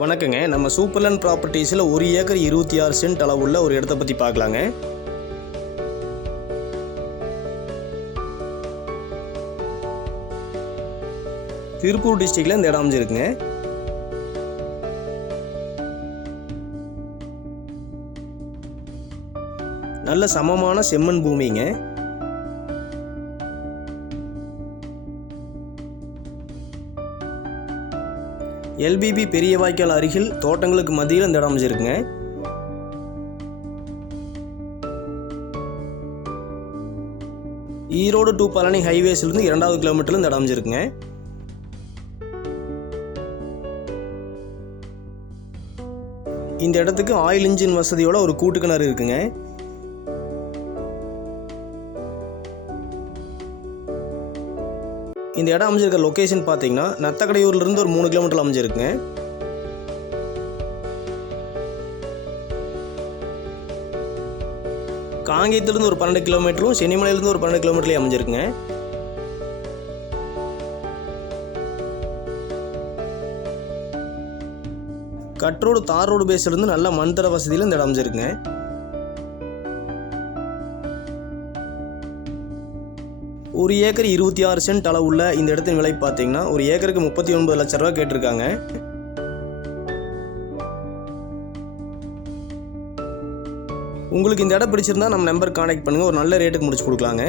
வணக்கங்க. நம்ம சூப்பர்லேண்ட் ப்ராப்பர்ட்டிஸில் ஒரு ஏக்கர் இருபத்தி ஆறு சென்ட் அளவுள்ள ஒரு இடத்த பற்றி பார்க்கலாங்க. திருப்பூர் டிஸ்ட்ரிக்டில் இந்த இடம் அமைஞ்சிருக்குங்க. நல்ல சமமான செம்மண் பூமிங்க. எல்பிபி பெரிய வாய்க்கால் அருகில் தோட்டங்களுக்கு மத்தியில் இந்த இடம் அமைச்சிருக்குங்க ஈரோடு டு பழனி ஹைவேஸ்லேருந்து இரண்டாவது கிலோமீட்டரில் இந்த இடம் அமைஞ்சிருக்குங்க. இந்த இடத்துக்கு ஆயில் இன்ஜின் வசதியோட ஒரு கூட்டுக்கிணறு இருக்குங்க. இந்த இடம் அமைஞ்சிருக்க லொக்கேஷன் பார்த்தீங்கன்னா நத்தக்கடையூர்லேருந்து ஒரு மூணு கிலோமீட்டர் அமைஞ்சிருக்குங்க. காங்கேயத்துலேருந்து ஒரு பன்னெண்டு கிலோமீட்டரும் சென்னிமலையிலேருந்து ஒரு பன்னெண்டு கிலோமீட்டர்லேயும் அமைஞ்சிருக்குங்க. கட்ரோடு தார் ரோடு பேஸ்லேருந்து நல்ல மண் தர வசதியில் இந்த இடம் அமைஞ்சிருக்குங்க. ஒரு ஏக்கர் இருபத்தி ஆறு சென்ட் அளவுள்ள இந்த இடத்தின் விலை பார்த்தீங்கன்னா ஒரு ஏக்கருக்கு முப்பத்தி ஒன்பது லட்ச ரூபா கேட்டிருக்காங்க. உங்களுக்கு இந்த இடம் பிடிச்சிருந்தா நம்ம நம்பர் கான்டாக்ட் பண்ணுங்கள் ஒரு நல்ல ரேட்டுக்கு முடிச்சு கொடுக்கலாங்க.